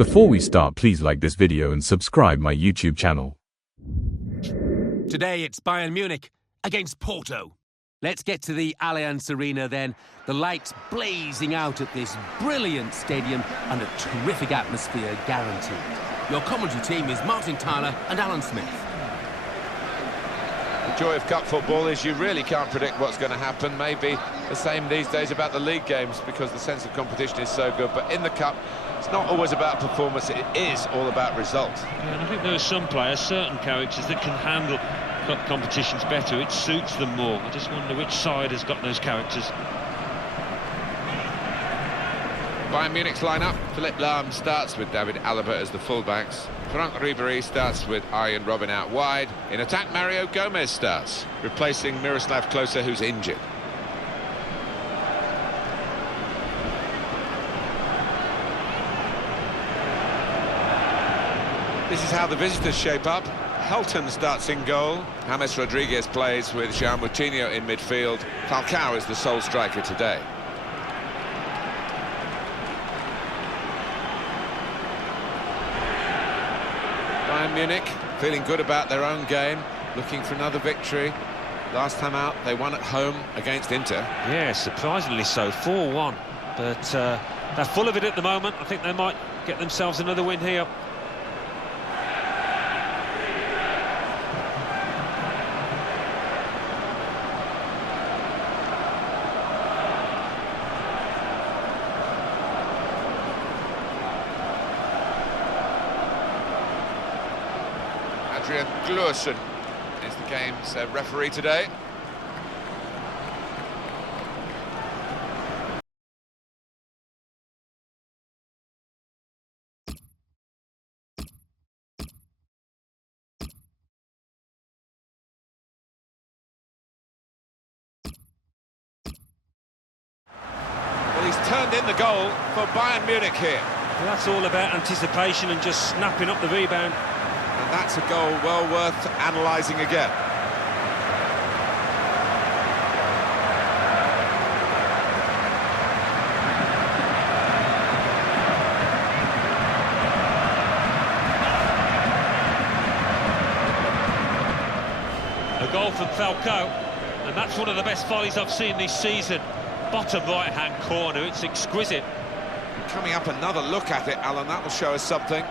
Before we start, please like this video and subscribe my YouTube channel. Today it's Bayern Munich against Porto. Let's get to the Allianz Arena then. The lights blazing out at this brilliant stadium and a terrific atmosphere guaranteed. Your commentary team is Martin Tyler and Alan Smith. The joy of cup football is you really can't predict what's going to happen. Maybe the same these days about the league games because the sense of competition is so good. But in the cup, it's not always about performance, it is all about result. Yeah, and I think there are some players, certain characters, that can handle cup competitions better. It suits them more. I just wonder which side has got those characters. Bayern Munich's lineup: Philipp Lahm starts with David Alaba as the fullbacks. Frank Ribéry starts with Arjen Robben out wide. In attack, Mario Gomez starts, replacing Miroslav Klose, who's injured. This is how the visitors shape up. Helton starts in goal. James Rodriguez plays with João Moutinho in midfield. Falcao is the sole striker today. Bayern Munich feeling good about their own game, looking for another victory. Last time out, they won at home against Inter. Yeah, surprisingly so, 4-1. But they're full of it at the moment. I think they might get themselves another win here. Adrian Gluersen is the game's referee today. Well, he's turned in the goal for Bayern Munich here. Well, that's all about anticipation and just snapping up the rebound. And that's a goal well worth analysing again. A goal from Falcao, and that's one of the best volleys I've seen this season. Bottom right-hand corner, it's exquisite. Coming up, another look at it, Alan, that will show us something.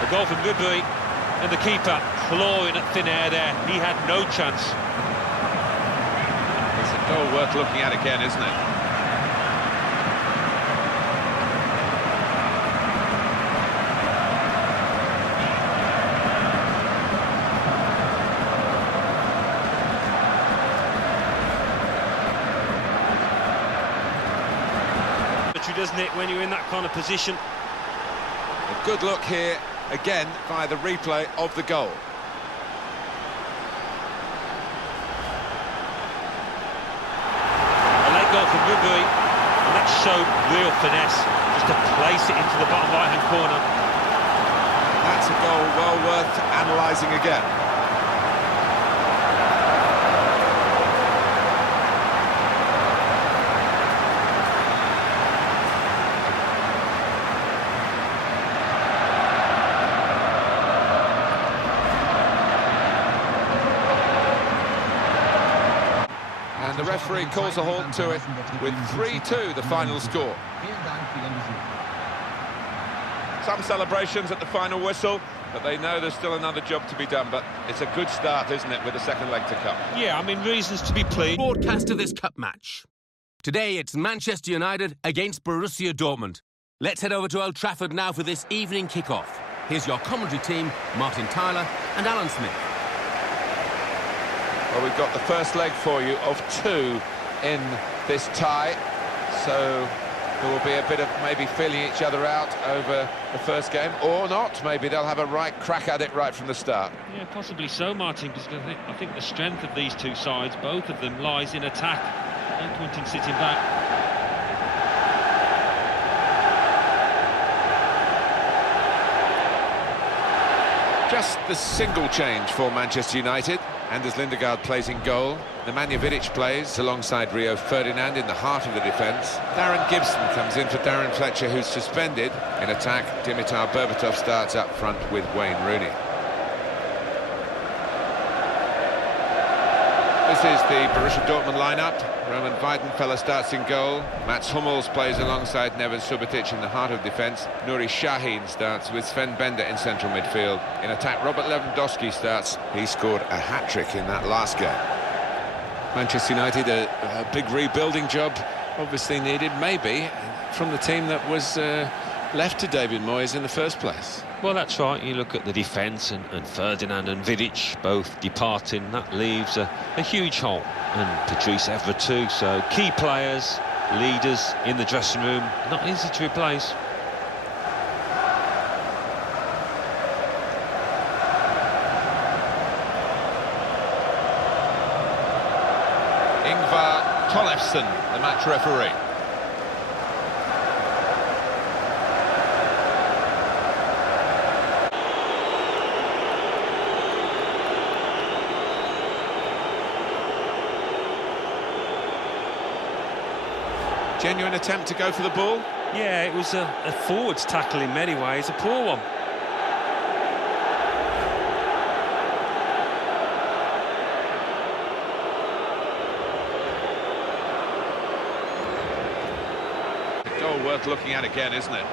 A goal from Ribéry, and the keeper clawing at thin air there. He had no chance. It's a goal worth looking at again, isn't it? Doesn't it, when you're in that kind of position? A good look here, again, via the replay of the goal. A late goal from Ribéry, and that showed real finesse, just to place it into the bottom right-hand corner. That's a goal well worth analysing again. The referee calls a halt to it with 3-2 the final score. Some celebrations at the final whistle, but they know there's still another job to be done. But it's a good start, isn't it, with the second leg to come? Yeah, I mean, reasons to be pleased. Broadcast of this cup match. Today it's Manchester United against Borussia Dortmund. Let's head over to Old Trafford now for this evening kick-off. Here's your commentary team, Martin Tyler and Alan Smith. Well, we've got the first leg for you of 2 in this tie, so there will be a bit of maybe feeling each other out over the first game, or not. Maybe they'll have a right crack at it right from the start. Yeah, possibly so, Martin, because I think the strength of these two sides, both of them, lies in attack. No point in sitting back. Just the single change for Manchester United. Anders Lindegaard plays in goal. Nemanja Vidic plays alongside Rio Ferdinand in the heart of the defence. Darren Gibson comes in for Darren Fletcher, who's suspended. In attack, Dimitar Berbatov starts up front with Wayne Rooney. This is the Borussia Dortmund lineup. Roman Weidenfeller starts in goal. Mats Hummels plays alongside Neven Subotic in the heart of defence. Nuri Sahin starts with Sven Bender in central midfield. In attack, Robert Lewandowski starts. He scored a hat-trick in that last game. Manchester United, a big rebuilding job obviously needed, maybe, from the team that was left to David Moyes in the first place. Well, that's right. You look at the defence and Ferdinand and Vidic both departing. That leaves a huge hole. And Patrice Evra too. So key players, leaders in the dressing room, not easy to replace. Ingvar Tollefsen, the match referee. Genuine attempt to go for the ball. Yeah, it was a forwards tackle in many ways, a poor one. A goal worth looking at again, isn't it?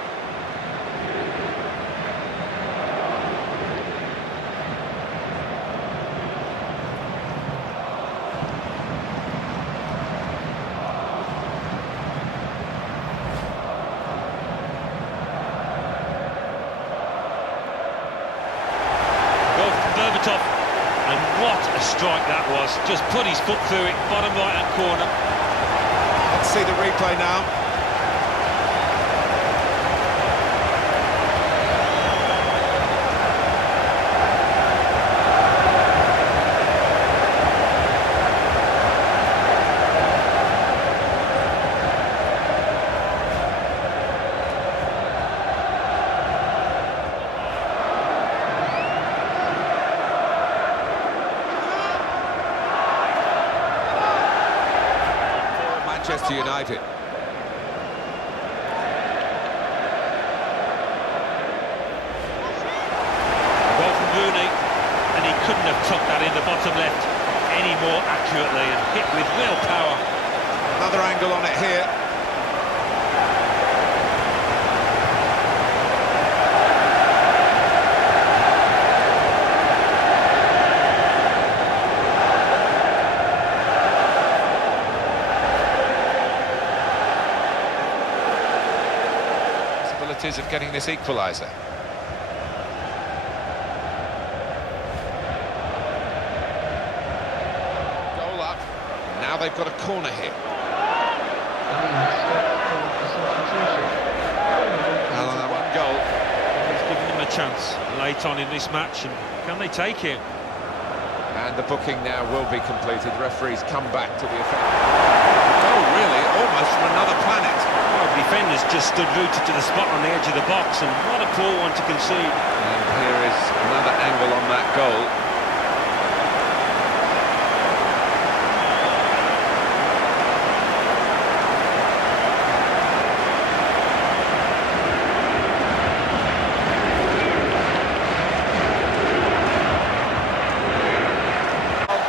And what a strike that was. Just put his foot through it, bottom right-hand corner. Let's see the replay now. Manchester United. Well from Rooney, and he couldn't have tucked that in the bottom left any more accurately and hit with real power. Another angle on it here. Of getting this equaliser. Goal up. Now they've got a corner here. Well, on that one goal. He's given them a chance late on in this match, and can they take it? And the booking now will be completed. Referees come back to the effect. Oh, really? Almost from another planet. Well, the defenders just stood rooted to the spot on the edge of the box, and what a poor one to concede. And here is another angle on that goal.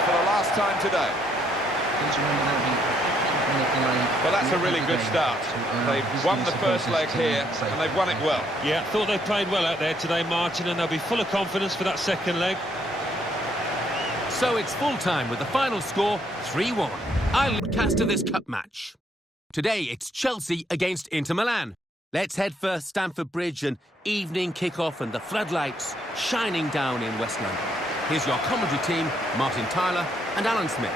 For the last time today. Well, that's a really good start. They've won the first leg here, and they've won it well. Yeah, thought they played well out there today, Martin, and they'll be full of confidence for that second leg. So it's full-time with the final score 3-1. I'll cast to this cup match. Today it's Chelsea against Inter Milan. Let's head for Stamford Bridge, an evening kick-off and the floodlights shining down in West London. Here's your commentary team, Martin Tyler and Alan Smith.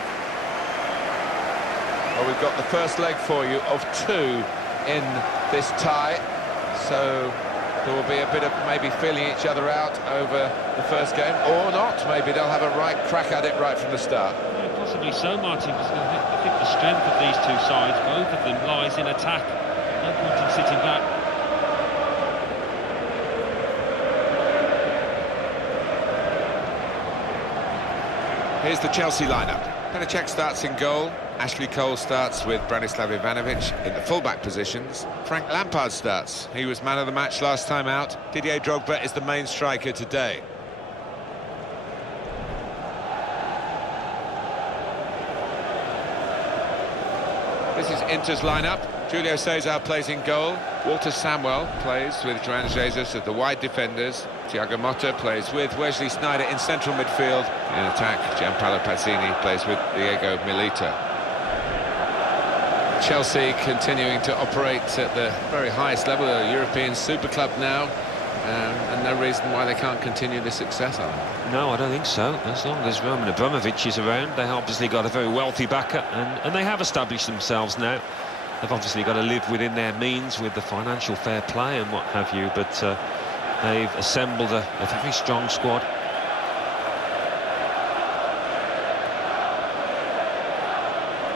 Well, we've got the first leg for you of two in this tie, so there will be a bit of maybe feeling each other out over the first game, or not. Maybe they'll have a right crack at it right from the start. Yeah, possibly so, Martin, because I think the strength of these two sides, both of them, lies in attack. No point in sitting back. Here's the Chelsea lineup. Carrick starts in goal. Ashley Cole starts with Branislav Ivanovic in the full-back positions. Frank Lampard starts. He was man of the match last time out. Didier Drogba is the main striker today. This is Inter's lineup. Julio Cesar plays in goal. Walter Samuel plays with Joan Jesus as the wide defenders. Thiago Motta plays with Wesley Sneijder in central midfield. In attack, Gianpaolo Pazzini plays with Diego Milito. Chelsea continuing to operate at the very highest level, a European super club now, and no reason why they can't continue this success, are there? No, I don't think so. As long as Roman Abramovich is around, they obviously got a very wealthy backer, and they have established themselves now. They've obviously got to live within their means with the financial fair play and what have you, but they've assembled a very strong squad.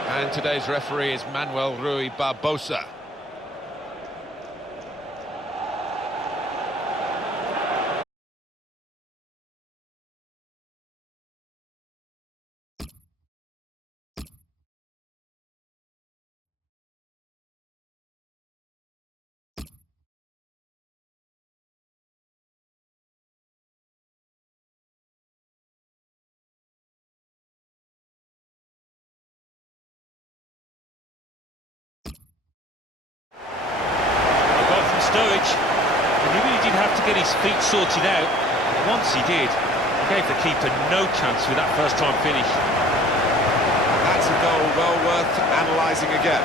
And today's referee is Manuel Rui Barbosa. And he really did have to get his feet sorted out. Once he did, he gave the keeper no chance with that first-time finish. That's a goal well worth analysing again.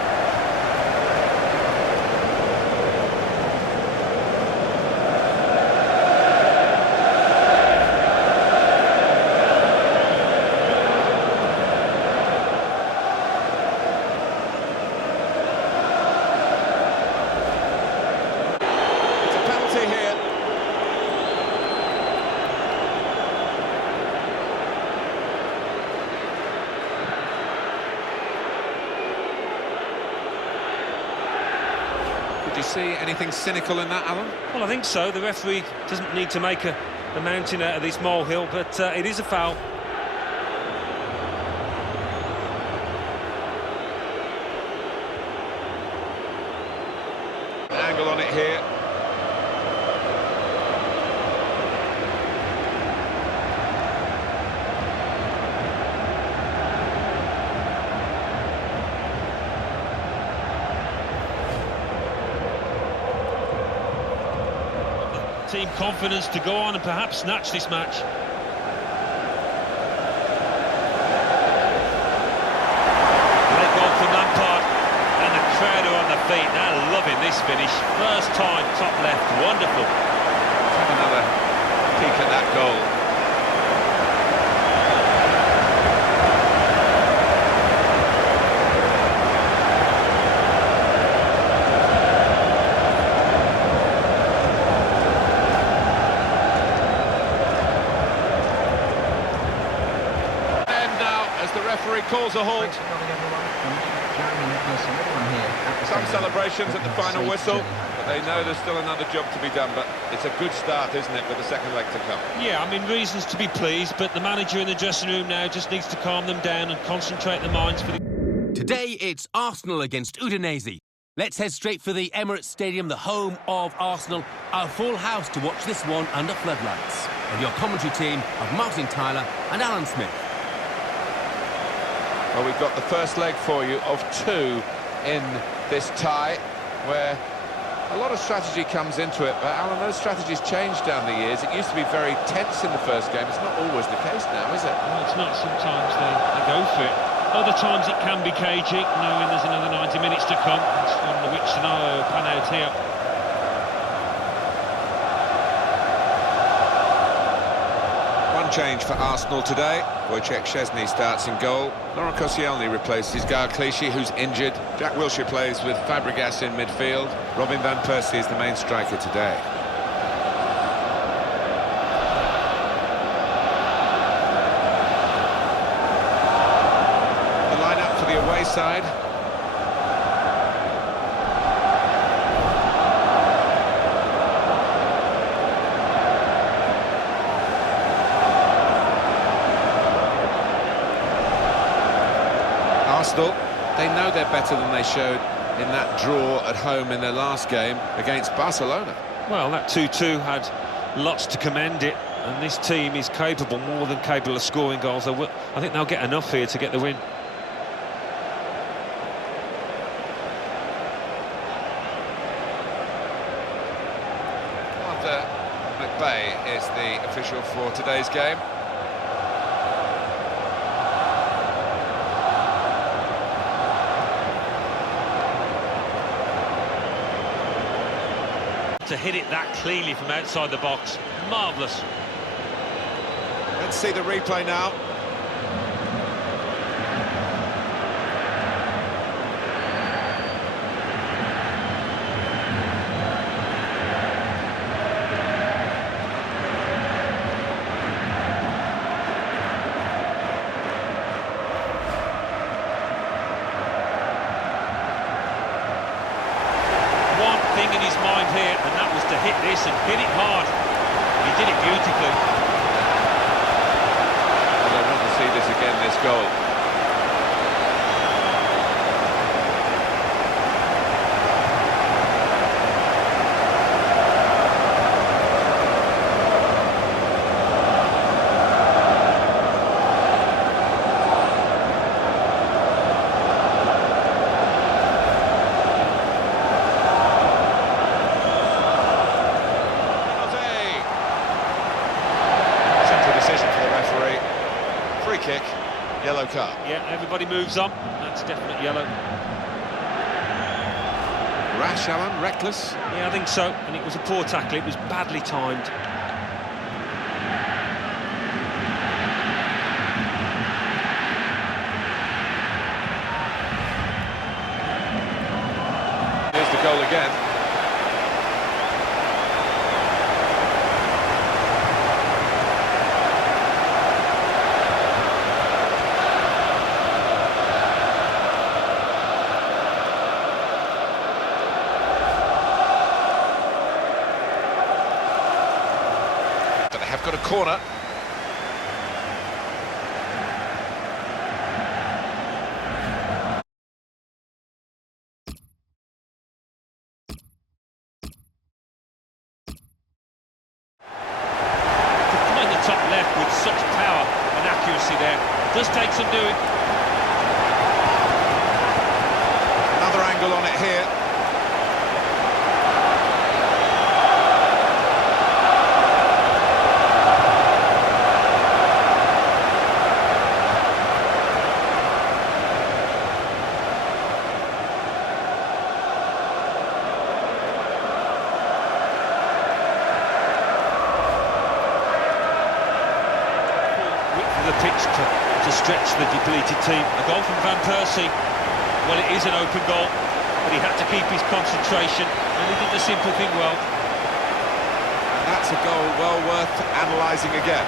Did you see anything cynical in that, Alan? Well, I think so. The referee doesn't need to make a mountain out of this molehill, but it is a foul. Angle on it here. Team confidence to go on and perhaps snatch this match. Great goal from Lampard, and the crowd are on their feet now, loving this finish. First time, top left, wonderful. Let's have another peek at that goal. Referee calls a halt. Some celebrations at the final whistle, but they know there's still another job to be done. But it's a good start, isn't it, with the second leg to come? Yeah, I mean, reasons to be pleased, but the manager in the dressing room now just needs to calm them down and concentrate their minds for the... Today it's Arsenal against Udinese. Let's head straight for the Emirates Stadium, the home of Arsenal. A full house to watch this one under floodlights. And your commentary team of Martin Tyler and Alan Smith. Well, we've got the first leg for you of two in this tie, where a lot of strategy comes into it, but Alan, those strategies changed down the years. It used to be very tense in the first game. It's not always the case now, is it? Well, it's not. Sometimes they go for it. Other times it can be cagey, knowing there's another 90 minutes to come. It's on which scenario will pan out here. Change for Arsenal today. Wojciech Szczesny starts in goal. Laurent Koscielny replaces Gael Clichy, who's injured. Jack Wilshere plays with Fabregas in midfield. Robin van Persie is the main striker today. The lineup for the away side. hostile. They know they're better than they showed in that draw at home in their last game against Barcelona. Well, that 2-2 had lots to commend it, and this team is capable, more than capable of scoring goals. I think they'll get enough here to get the win. McBay is the official for today's game. To hit it that cleanly from outside the box, marvellous. Let's see the replay now. In his mind here, and that was to hit this and hit it hard. He did it beautifully. Well, I want to see this again, this goal. Kick, yellow card. Yeah, everybody moves on. That's definite yellow. Rash, Alan, reckless. Yeah, I think so. And it was a poor tackle. It was badly timed. Here's the goal again. Have got a corner. To find the top left with such power and accuracy there does take some doing. Another angle on it here. The pitch to stretch the depleted team. A goal from Van Persie. Well, it is an open goal, but he had to keep his concentration, and he did the simple thing well. That's a goal well worth analysing again.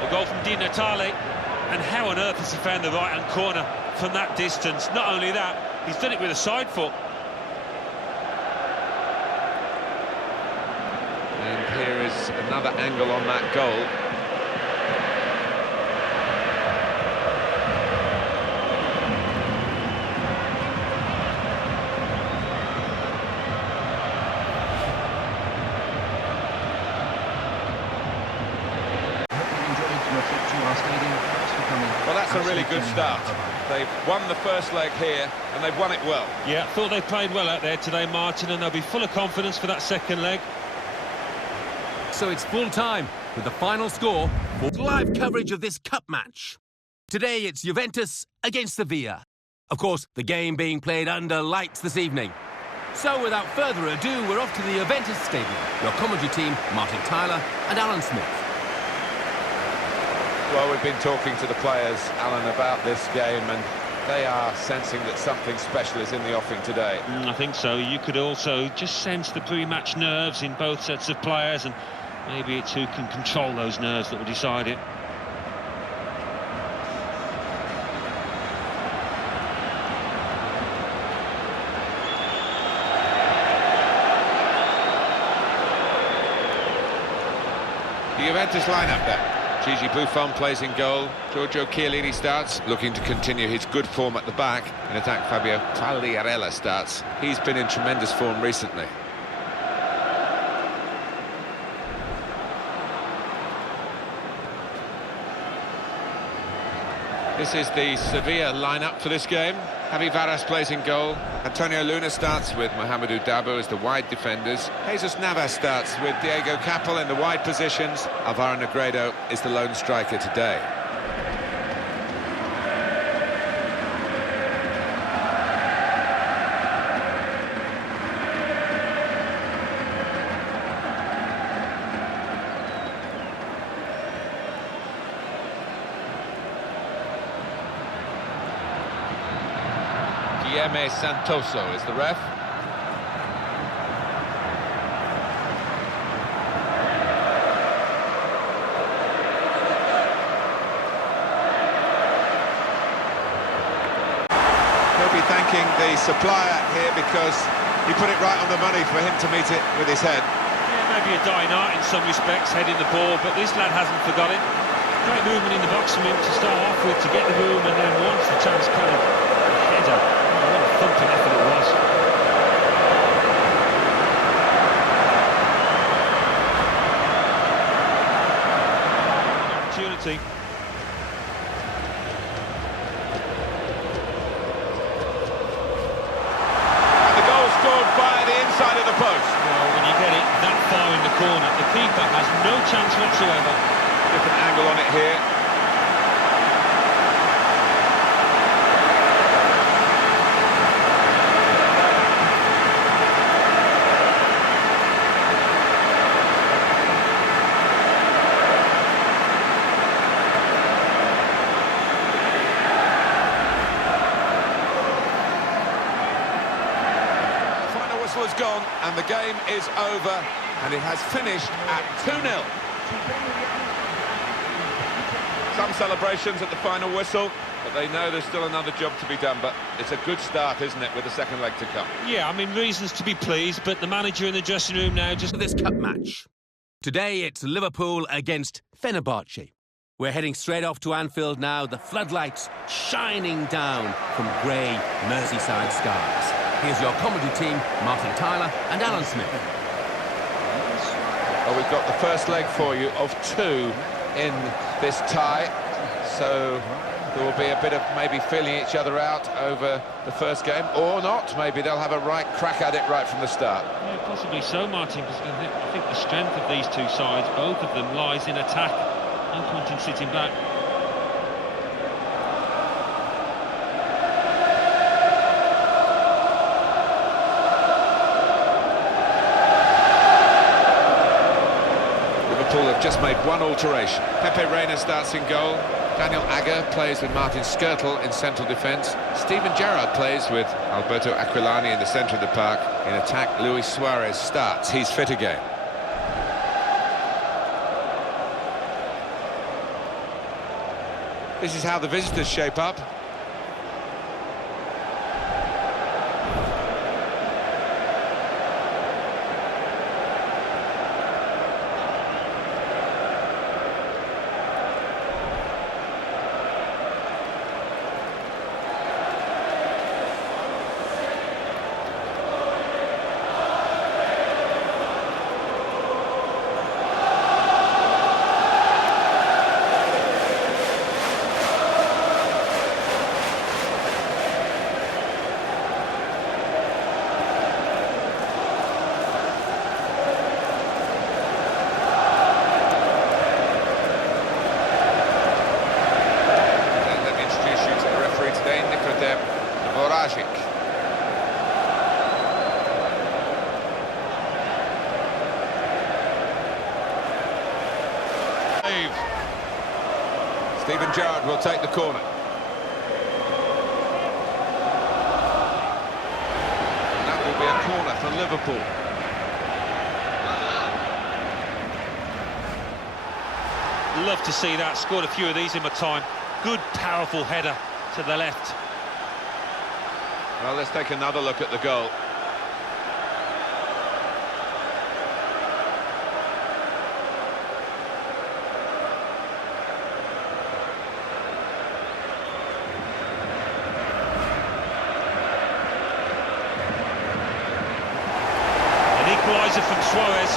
A goal from Di Natale. And how on earth has he found the right-hand corner from that distance? Not only that, he's done it with a side foot. And here is another angle on that goal. Well, that's a really good start. They've won the first leg here, and they've won it well. Yeah, thought they played well out there today, Martin, and they'll be full of confidence for that second leg. So it's full time with the final score for live coverage of this cup match. Today it's Juventus against Sevilla. Of course, the game being played under lights this evening. So without further ado, we're off to the Juventus Stadium. Your commentary team, Martin Tyler and Alan Smith. Well, we've been talking to the players, Alan, about this game, and they are sensing that something special is in the offing today. I think so. You could also just sense the pre-match nerves in both sets of players, and maybe it's who can control those nerves that will decide it. Juventus lineup there. Gigi Buffon plays in goal. Giorgio Chiellini starts, looking to continue his good form at the back. In attack, Fabio Tagliarella starts. He's been in tremendous form recently. This is the Sevilla lineup for this game. Javi Varas plays in goal. Antonio Luna starts with Mohamedou Dabo as the wide defenders. Jesus Navas starts with Diego Capel in the wide positions. Alvaro Negredo is the lone striker today. Guilherme Santoso is the ref. He'll be thanking the supplier here because he put it right on the money for him to meet it with his head. Yeah, maybe a dying art in some respects, heading the ball, but this lad hasn't forgot it. Great movement in the box from him to start off with, to get the room, and then once the chance came, header. What a thumping effort it was. Opportunity. And the goal scored via the inside of the post. Well, when you get it that far in the corner, the keeper has no chance whatsoever. Different angle on it here. Has gone and the game is over, and it has finished at 2-0. Some celebrations at the final whistle, but they know there's still another job to be done. But it's a good start, isn't it, with the second leg to come? Yeah, I mean, reasons to be pleased, but the manager in the dressing room now just... This cup match. Today it's Liverpool against Fenerbahce. We're heading straight off to Anfield now, the floodlights shining down from grey Merseyside skies. Here's your comedy team, Martin Tyler and Alan Smith. Well, we've got the first leg for you of two in this tie, so there will be a bit of maybe feeling each other out over the first game, or not. Maybe they'll have a right crack at it right from the start. Yeah, possibly so, Martin, because I think the strength of these two sides, both of them, lies in attack. No point in sitting back. Liverpool have just made one alteration. Pepe Reina starts in goal. Daniel Agger plays with Martin Skrtel in central defence. Steven Gerrard plays with Alberto Aquilani in the centre of the park. In attack, Luis Suarez starts. He's fit again. This is how the visitors shape up. Steven Gerrard will take the corner. And that will be a corner for Liverpool. Love to see that. Scored a few of these in my time. Good, powerful header to the left. Well, let's take another look at the goal. equaliser from Suarez.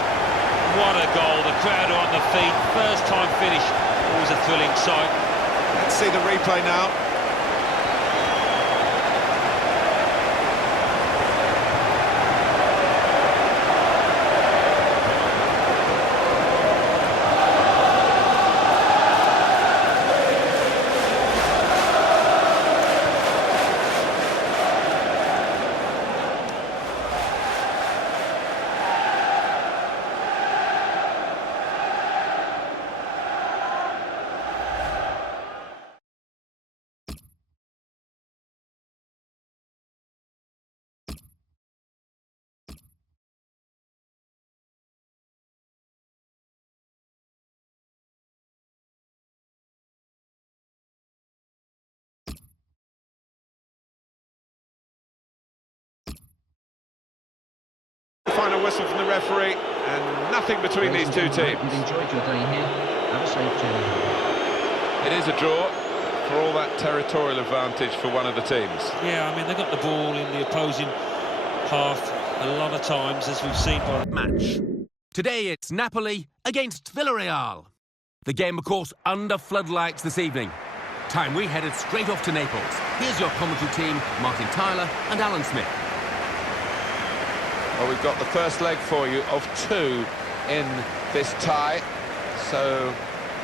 What a goal, the crowd are on the feet, first time finish, always a thrilling sight. Let's see the replay now. Final whistle from the referee, and nothing between these two teams. You've enjoyed your day here. Have a safe journey. It is a draw, for all that territorial advantage for one of the teams. Yeah, I mean, they got the ball in the opposing half a lot of times, as we've seen by the Match. Today it's Napoli against Villarreal. The game, of course, under floodlights this evening. Time we headed straight off to Naples. Here's your commentary team, Martin Tyler and Alan Smith. Well, we've got the first leg for you of two in this tie, so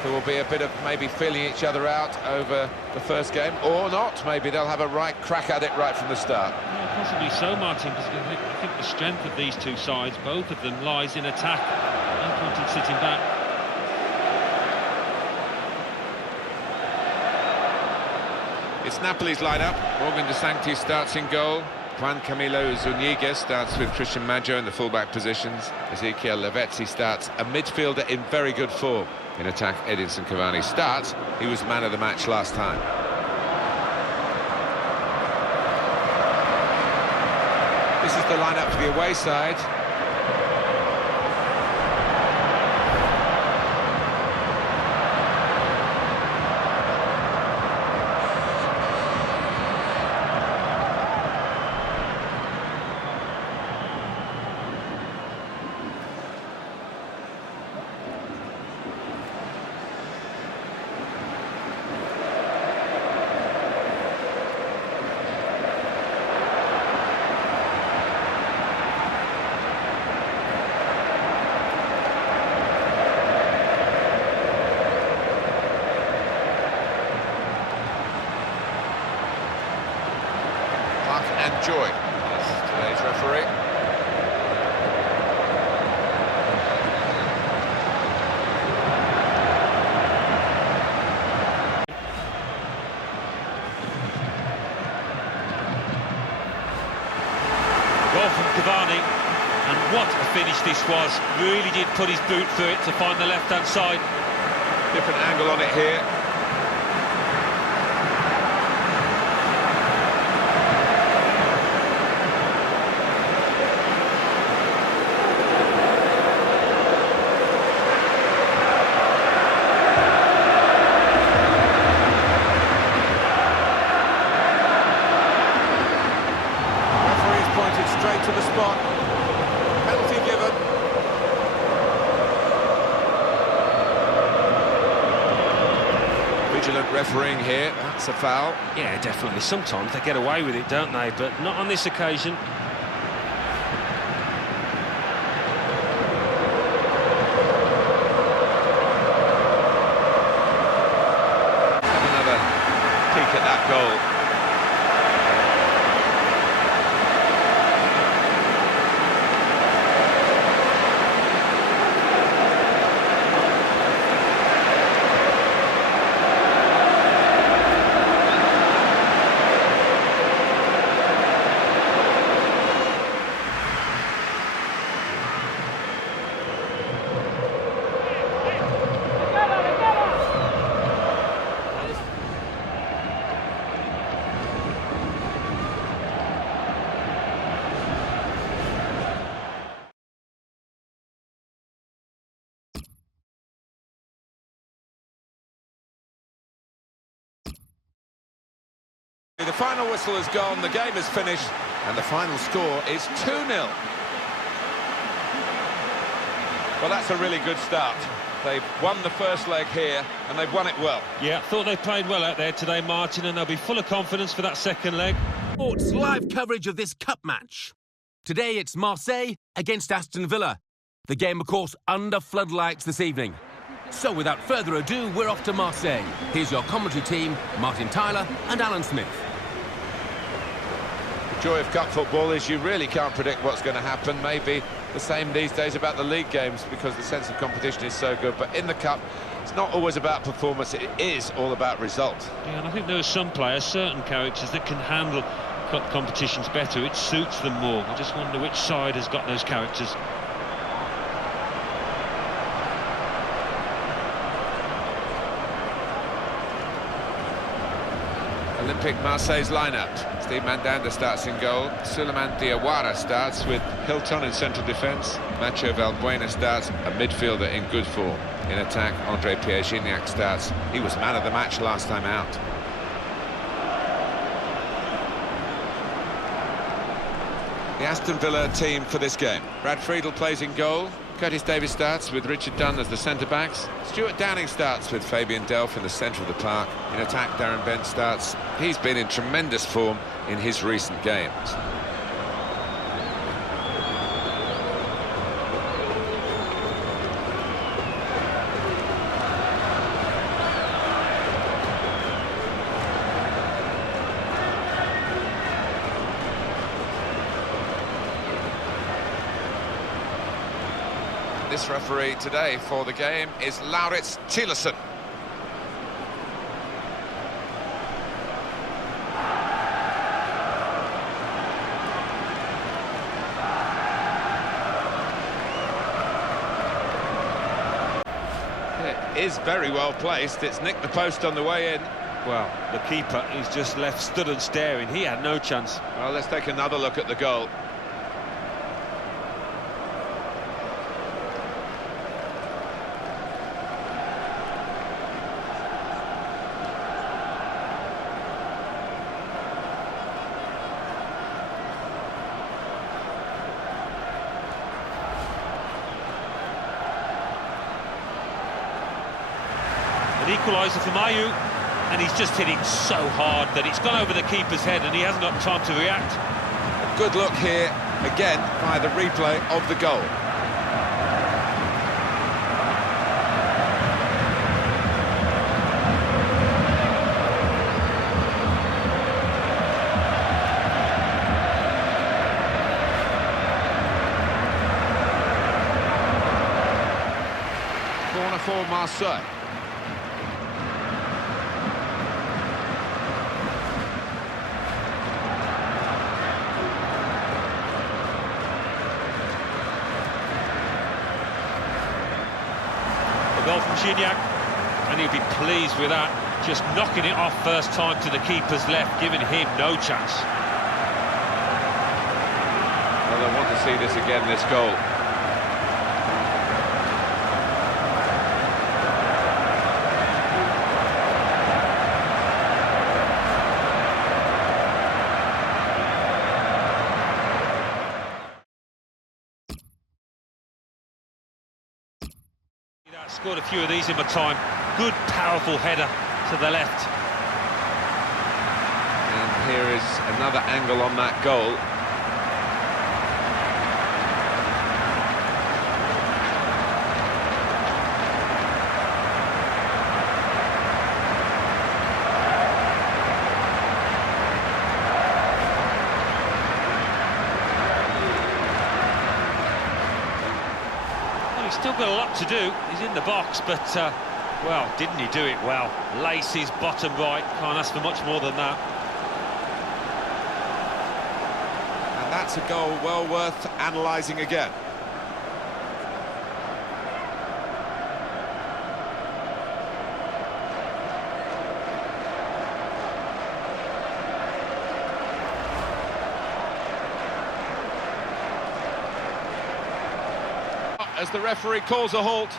there will be a bit of maybe feeling each other out over the first game, or not. Maybe they'll have a right crack at it right from the start. Yeah, possibly so, Martin, because I think the strength of these two sides, both of them, lies in attack. No point in sitting back. It's Napoli's lineup. Morgan De Sanctis starts in goal. Juan Camilo Zuniga starts with Christian Maggio in the fullback positions. Ezequiel Lavezzi starts, a midfielder in very good form. In attack, Edinson Cavani starts. He was man of the match last time. This is the lineup for the away side. And Joy, yes, today's referee. Goal from Cavani, and what a finish this was. Really did put his boot through it to find the left-hand side. Different angle on it here. Straight to the spot. Penalty given. Vigilant refereeing here. That's a foul. Yeah, definitely. Sometimes they get away with it, don't they? But not on this occasion. Have another peek at that goal. The final whistle has gone, the game is finished, and the final score is 2-0. Well, that's a really good start. They've won the first leg here, and they've won it well. Yeah, thought they played well out there today, Martin, and they'll be full of confidence for that second leg. Sports live coverage of this cup match. Today it's Marseille against Aston Villa. The game, of course, under floodlights this evening. So without further ado, we're off to Marseille. Here's your commentary team, Martin Tyler and Alan Smith. The joy of cup football is you really can't predict what's going to happen. Maybe the same these days about the league games because the sense of competition is so good. But in the cup, it's not always about performance. It is all about result. Yeah, and I think there are some players, certain characters, that can handle cup competitions better. It suits them more. I just wonder which side has got those characters. Olympique Marseille's lineup. Steve Mandanda starts in goal. Souleymane Diawara starts with Hilton in central defence. Macho Valbuena starts, a midfielder in good form. In attack, Andre Pierre-Gignac starts. He was man of the match last time out. The Aston Villa team for this game. Brad Friedel plays in goal. Curtis Davies starts with Richard Dunn as the centre-backs. Stuart Downing starts with Fabian Delph in the centre of the park. In attack, Darren Bent starts. He's been in tremendous form in his recent games. This referee today for the game is Laurits Tillerson. It is very well placed. It's nicked the post on the way in. Well, the keeper is just left stood and staring. He had no chance. Well, let's take another look at the goal. Equaliser for Mayu, and he's just hit it so hard that it's gone over the keeper's head and he hasn't got time to react. A good look here, again, by the replay of the goal. Corner for Marseille. Goal from Gignac, and he'll be pleased with that. Just knocking it off first time to the keeper's left, giving him no chance. Well, I want to see this again, this goal. Scored a few of these in my time. Good, powerful header to the left. And here is another angle on that goal. He's still got a lot to do. He's in the box, but, well, didn't he do it well? Laces, bottom right. Can't ask for much more than that. And that's a goal well worth analysing again. As the referee calls a halt.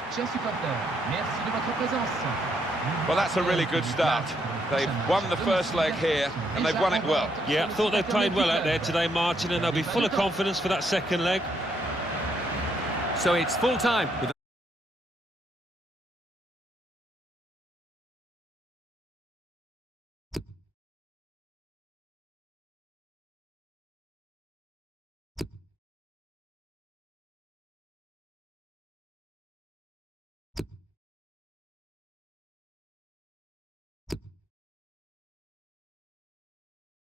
Well, that's a really good start. They've won the first leg here, and they've won it well. Yeah, thought they played well out there today, Martin, and they'll be full of confidence for that second leg. So it's full time with